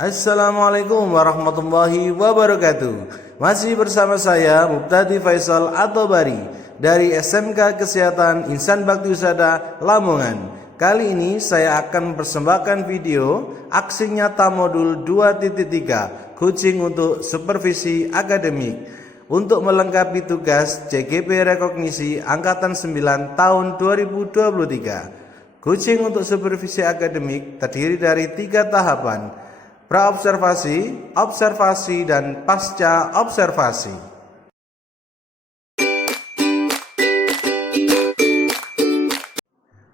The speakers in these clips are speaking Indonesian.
Assalamualaikum warahmatullahi wabarakatuh. Masih bersama saya Mubtadi Faisal atau Bari dari SMK Kesehatan Insan Bakti Usada Lamongan. Kali ini saya akan mempersembahkan video aksi nyata modul 2.3 coaching untuk supervisi akademik untuk melengkapi tugas CGP Rekognisi Angkatan 9 tahun 2023. Coaching untuk supervisi akademik terdiri dari 3 tahapan: praobservasi, observasi, dan pasca observasi.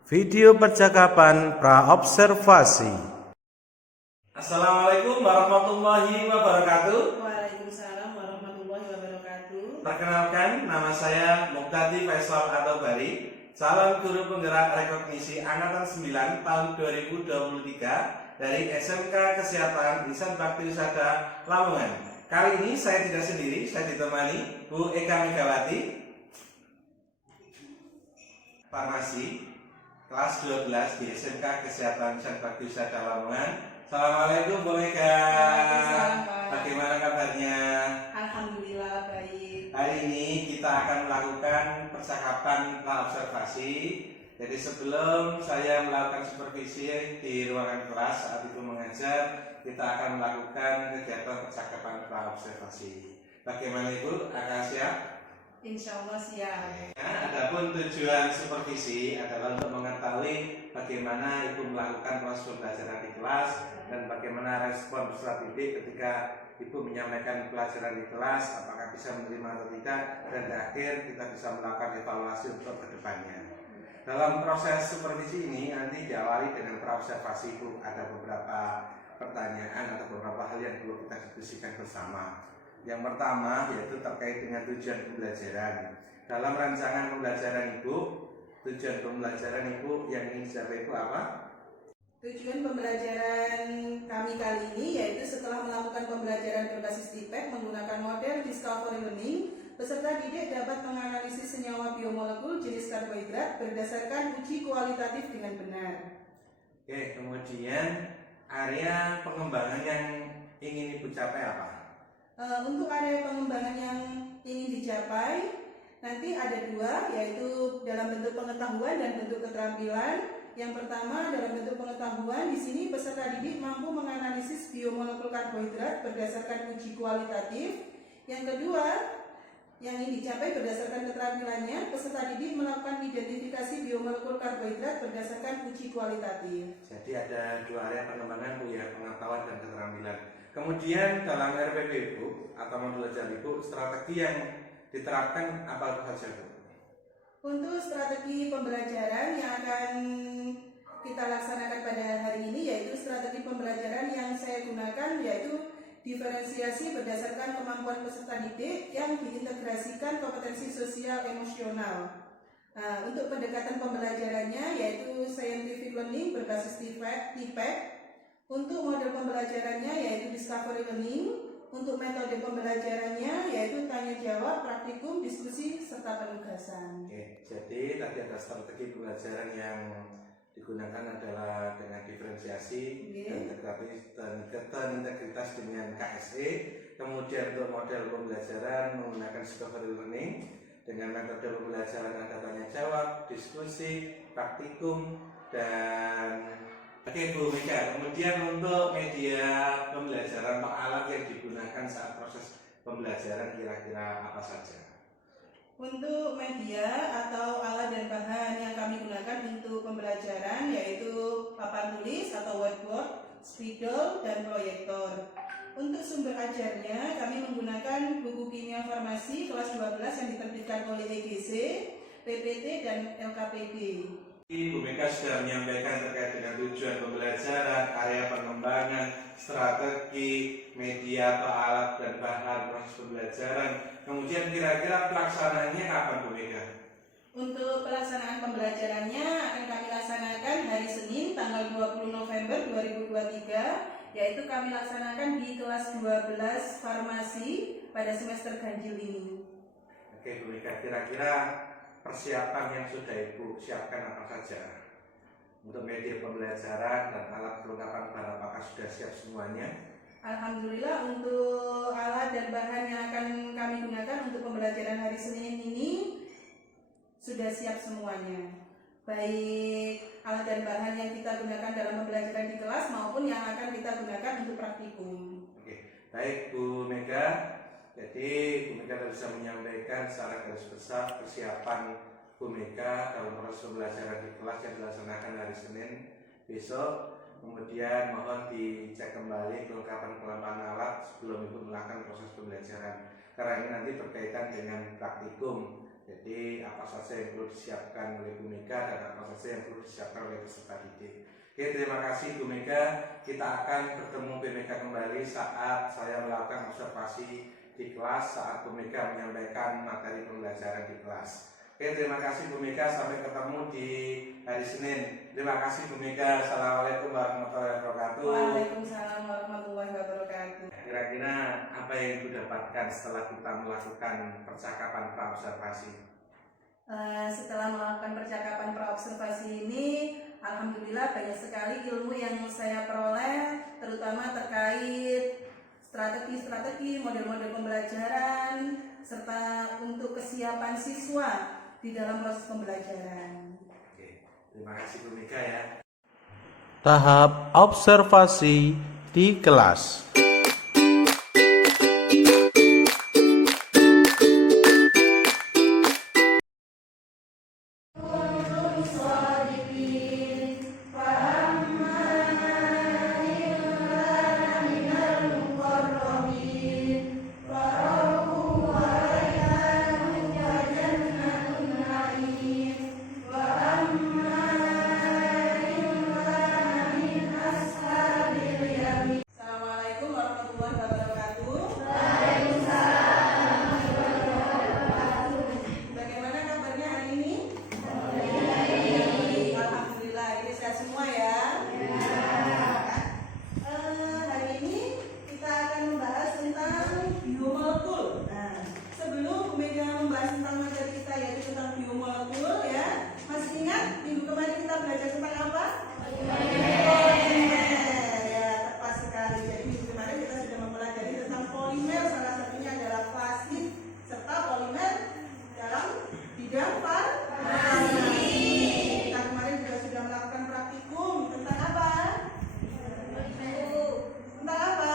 Video percakapan praobservasi. Assalamualaikum warahmatullahi wabarakatuh. Waalaikumsalam warahmatullahi wabarakatuh. Perkenalkan, nama saya Mubtadi Faisal atau Bari, calon guru penggerak rekognisi Angkatan 9 tahun 2023 dari SMK Kesehatan Insan Bakti Usada Lamongan. Kali ini saya tidak sendiri, saya ditemani Bu Eka Megawati, farmasi, kelas 12 di SMK Kesehatan Insan Bakti Usada Lamongan. Assalamualaikum Bu Eka. Waalaikumsalam, Pak. Bagaimana kabarnya? Alhamdulillah baik. Hari ini kita akan melakukan percakapan praobservasi. Jadi sebelum saya melakukan supervisi di ruangan kelas saat itu mengajar, kita akan melakukan kegiatan percakapan praobservasi. Bagaimana Ibu? Akan siap? Insya Allah siap. Adapun tujuan supervisi adalah untuk mengetahui bagaimana Ibu melakukan proses pembelajaran di kelas dan bagaimana respon peserta didik ketika Ibu menyampaikan pelajaran di kelas, apakah bisa menerima atau tidak, dan terakhir kita bisa melakukan evaluasi untuk kedepannya. Dalam proses supervisi ini nanti diawali dengan praobservasi. Ibu ada beberapa pertanyaan atau beberapa hal yang perlu kita diskusikan bersama. Yang pertama yaitu terkait dengan tujuan pembelajaran. Dalam rancangan pembelajaran Ibu, tujuan pembelajaran Ibu yang ingin dicapai itu apa? Tujuan pembelajaran kami kali ini yaitu setelah melakukan pembelajaran berbasis TIPEC menggunakan model Discovery Learning, peserta didik dapat menganalisis senyawa biomolekul jenis karbohidrat berdasarkan uji kualitatif dengan benar. Oke, kemudian area pengembangan yang ingin Ibu capai apa? Untuk area pengembangan yang ingin dicapai nanti ada 2, yaitu dalam bentuk pengetahuan dan bentuk keterampilan. Yang pertama dalam bentuk pengetahuan, di sini peserta didik mampu menganalisis biomolekul karbohidrat berdasarkan uji kualitatif. Yang kedua, yang ingin dicapai berdasarkan keterampilannya, peserta didik melakukan identifikasi biomolekul karbohidrat berdasarkan uji kualitatif. Jadi ada 2 area pengembangan Bu ya, pengetahuan dan keterampilan. Kemudian dalam RPP Ibu atau modul ajar Ibu, strategi yang diterapkan apa saja Bu? Untuk strategi pembelajaran yang akan kita laksanakan pada hari ini yaitu strategi pembelajaran yang saya gunakan yaitu diferensiasi berdasarkan kemampuan peserta didik yang diintegrasikan kompetensi sosial emosional. Untuk pendekatan pembelajarannya yaitu scientific learning berbasis TIPEC. Untuk model pembelajarannya yaitu discovery learning. Untuk metode pembelajarannya yaitu tanya jawab, praktikum, diskusi, serta penugasan. Oke, jadi tadi ada strategi pembelajaran yang digunakan adalah dengan diferensiasi dan integritas dengan KSE. Kemudian untuk model pembelajaran menggunakan discovery learning dengan metode pembelajaran ada tanya jawab, diskusi, praktikum, dan oke Bu Mega, kemudian untuk media pembelajaran atau alat yang digunakan saat proses pembelajaran kira-kira apa saja? Untuk media atau alat dan bahan yang kami gunakan untuk pembelajaran yaitu papan tulis atau whiteboard, spidol, dan proyektor. Untuk sumber ajarnya kami menggunakan buku kimia farmasi kelas 12 yang diterbitkan oleh EGC, PPT, dan LKPD. Ibu Mega sudah menyampaikan terkait dengan tujuan pembelajaran, area pengembangan, strategi, media atau alat dan bahan proses pembelajaran. Kemudian kira-kira pelaksanaannya kapan Bu Mega? Untuk pelaksanaan pembelajarannya akan kami laksanakan hari Senin tanggal 20 November 2023, yaitu kami laksanakan di kelas 12 farmasi pada semester ganjil ini. Oke Bu Mega, kira-kira persiapan yang sudah Ibu siapkan apa saja? Untuk media pembelajaran dan alat kelengkapan bahan apakah sudah siap semuanya? Alhamdulillah untuk alat dan bahan yang akan kami gunakan untuk pembelajaran hari Senin ini sudah siap semuanya. Baik alat dan bahan yang kita gunakan dalam pembelajaran di kelas maupun yang akan kita gunakan untuk praktikum. Oke, baik Bu Mega. Jadi Bu Mega bisa menyampaikan secara garis besar persiapan Bu Mega dalam proses pembelajaran di kelas yang dilaksanakan hari Senin besok. Kemudian mohon dicek kembali kelengkapan alat sebelum Ibu melakukan proses pembelajaran. Karena ini nanti berkaitan dengan praktikum. Jadi apa saja yang perlu disiapkan oleh Bu Mega dan apa saja yang perlu disiapkan oleh peserta didik. Oke, terima kasih Bu Mega. Kita akan bertemu Bu Mega kembali saat saya melakukan observasi di kelas, saat Bu Mega menyampaikan materi pembelajaran di kelas. Oke, terima kasih Bu Mega. Sampai ketemu di hari Senin. Terima kasih Bu Mega. Assalamualaikum warahmatullahi wabarakatuh. Waalaikumsalam warahmatullahi wabarakatuh. Kira-kira apa yang Ibu dapatkan setelah kita melakukan percakapan praobservasi? Setelah melakukan percakapan praobservasi ini, alhamdulillah banyak sekali ilmu yang saya peroleh, terutama terkait strategi-strategi, model-model pembelajaran, serta untuk kesiapan siswa di dalam proses pembelajaran. Oke, terima kasih Bu Mega ya. Tahap observasi di kelas. Assalamualaikum warahmatullahi wabarakatuh. Bagaimana kabarnya hari ini? Alhamdulillah, ini sehat semua ya. Hari ini kita akan membahas tentang biomolekul. Nah, sebelum Bu Mega membahas tentang materi kita yaitu tentang biomolekul ya, masih ingat minggu kemarin kita belajar tentang apa? Bidang farmasi. Kita kemarin juga sudah melakukan praktikum tentang apa? Tentang apa?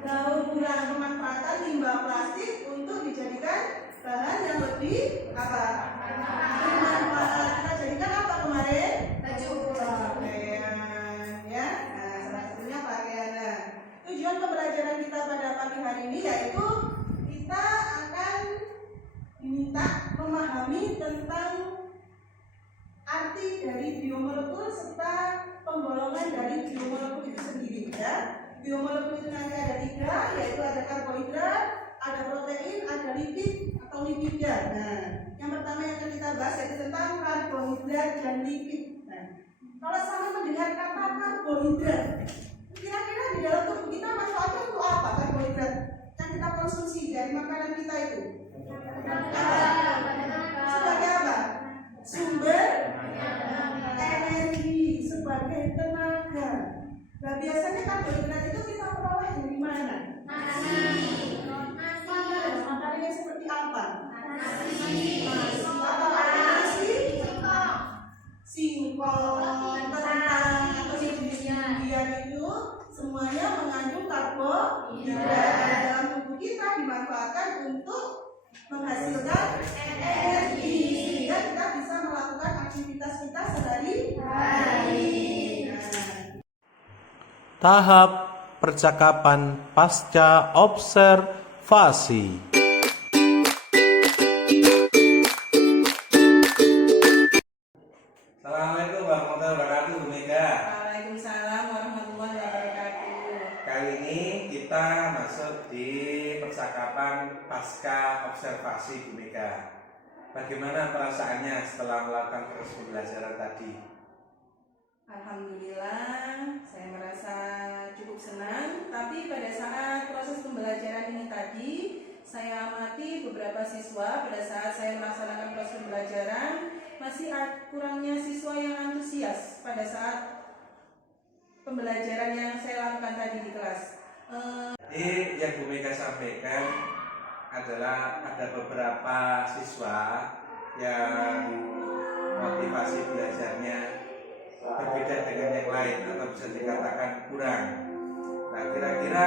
Daur ulang pemanfaatan limbah plastik untuk dijadikan bahan yang lebih apa? Bermanfaat. Kita jadikan apa kemarin? Pakaian, ya. Nah, salah satunya pakaian. Nah, tujuan pembelajaran kita pada pagi hari ini yaitu kita akan diminta memahami tentang arti dari biomolekul serta penggolongan dari biomolekul itu sendiri ya. Biomolekul itu nanti ada 3, yaitu ada karbohidrat, ada protein, ada lipid atau lipida. Nah, yang pertama yang akan kita bahas yaitu tentang karbohidrat dan lipid. Nah, kalau sama mendengar kata karbohidrat, kira-kira di dalam tubuh kita manfaatnya untuk apa karbohidrat yang kita konsumsi dari makanan kita itu? Sebagai apa? Sumber energi, sebagai tenaga. Nah, biasanya karbohidrat itu kita peroleh dari mana? Makanannya seperti apa? Nasi, singkong, kentang, atau jenis-jenis itu semuanya mengandung karbohidrat. Dalam tubuh kita dimanfaatkan untuk menghasilkan energi sehingga kita bisa melakukan aktivitas kita sehari-hari. Tahap percakapan pasca observasi. Assalamualaikum warahmatullahi wabarakatuh Bu Mega. Waalaikumsalam warahmatullahi wabarakatuh. Kali ini kita masuk di percakapan pasca observasi Bu Mega. Bagaimana perasaannya setelah melakukan proses pembelajaran tadi? Alhamdulillah, saya merasa cukup senang. Tapi pada saat proses pembelajaran ini tadi, saya amati beberapa siswa pada saat saya melaksanakan proses pembelajaran masih kurangnya siswa yang antusias pada saat pembelajaran yang saya lakukan tadi di kelas. Jadi yang Bu Mega sampaikan adalah ada beberapa siswa yang motivasi belajarnya berbeda dengan yang lain atau bisa dikatakan kurang. Nah, kira-kira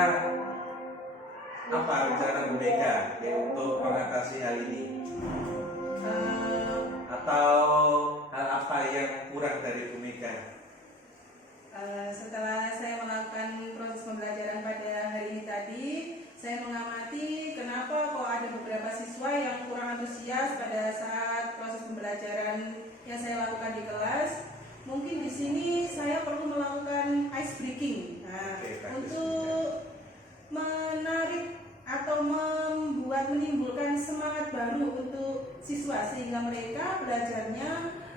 apa rencana Bu Mega untuk mengatasi hal ini? Atau hal apa yang kurang dari Bu Mega? Setelah saya melakukan proses pembelajaran pada hari ini tadi, saya mengamati kenapa kok ada beberapa siswa yang kurang antusias pada saat proses pembelajaran yang saya lakukan di kelas. Mungkin di sini saya perlu melakukan ice breaking. Nah, untuk menarik atau menimbulkan semangat baru untuk siswa sehingga mereka belajarnya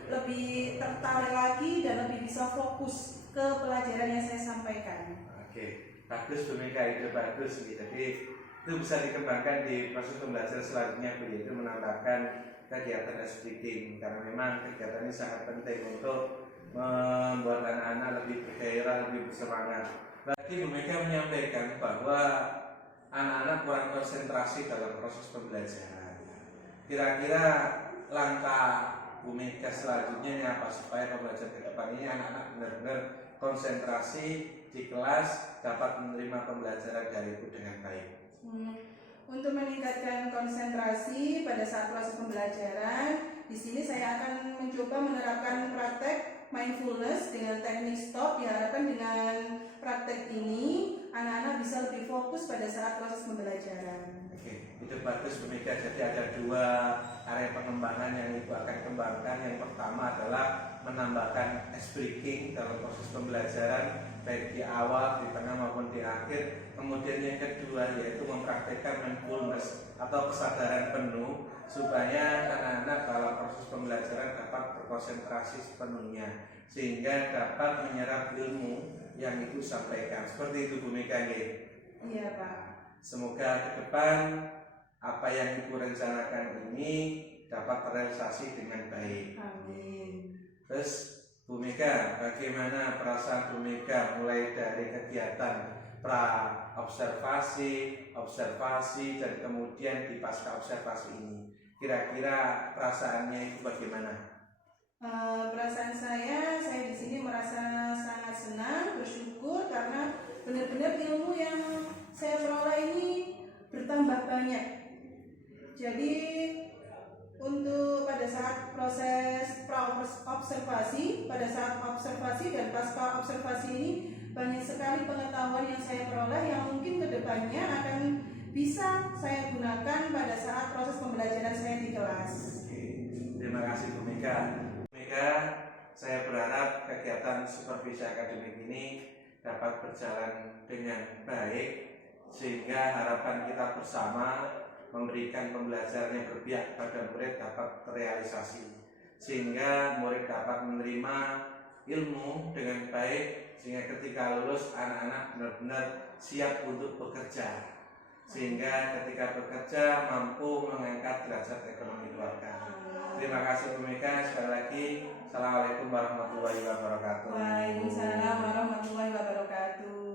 lebih tertarik lagi dan lebih bisa fokus ke pelajaran yang saya sampaikan. Oke, bagus Bu Mega, itu bagus. Jadi itu bisa dikembangkan di proses pembelajaran selanjutnya, yaitu menambahkan kegiatan speaking, karena memang kegiatan ini sangat penting untuk membuat anak-anak lebih bergairah, lebih bersemangat. Tadi Bu Mega menyampaikan bahwa anak-anak kurang konsentrasi dalam proses pembelajaran. Kira-kira langkah Bu Mega selanjutnya apa supaya pembelajaran ke depan ini anak-anak benar-benar konsentrasi di kelas, dapat menerima pembelajaran dari Ibu dengan baik? Untuk meningkatkan konsentrasi pada saat proses pembelajaran, di sini saya akan mencoba menerapkan praktek mindfulness dengan teknik stop. Diharapkan dengan praktek ini anak-anak bisa lebih fokus pada saat proses pembelajaran. Oke, itu bagus Bu Mega. Jadi ada dua area pengembangan yang Ibu akan kembangkan. Yang pertama adalah menambahkan ice breaking dalam proses pembelajaran, baik di awal, di tengah maupun di akhir. Kemudian yang kedua yaitu mempraktekkan mindfulness atau kesadaran penuh supaya anak-anak dalam proses pembelajaran dapat berkonsentrasi sepenuhnya sehingga dapat menyerap ilmu yang Ibu sampaikan. Seperti itu Bu Mega. Iya Pak. Semoga ke depan apa yang Ibu rencanakan ini dapat terrealisasi dengan baik. Amin. Terus Bu Mega, bagaimana perasaan Bu Mega mulai dari kegiatan pra observasi, observasi, dan kemudian di pasca observasi ini? Kira-kira perasaannya itu bagaimana? Perasaan saya di sini merasa sangat senang, bersyukur karena benar-benar ilmu yang saya peroleh ini bertambah banyak. Jadi untuk pada saat proses observasi, pada saat observasi dan pasca observasi ini banyak sekali pengetahuan yang saya peroleh yang mungkin kedepannya akan bisa saya gunakan pada saat proses pembelajaran saya di kelas. Oke, terima kasih Bu Mega. Bu Mega, saya berharap kegiatan supervisi akademik ini dapat berjalan dengan baik sehingga harapan kita bersama memberikan pembelajaran yang berpihak kepada murid dapat terrealisasi sehingga murid dapat menerima ilmu dengan baik sehingga ketika lulus anak-anak benar-benar siap untuk bekerja sehingga ketika bekerja mampu mengangkat derajat ekonomi keluarga. Terima kasih Bu Mega. Sekali lagi Assalamualaikum warahmatullahi wabarakatuh. Waalaikumsalam warahmatullahi wabarakatuh.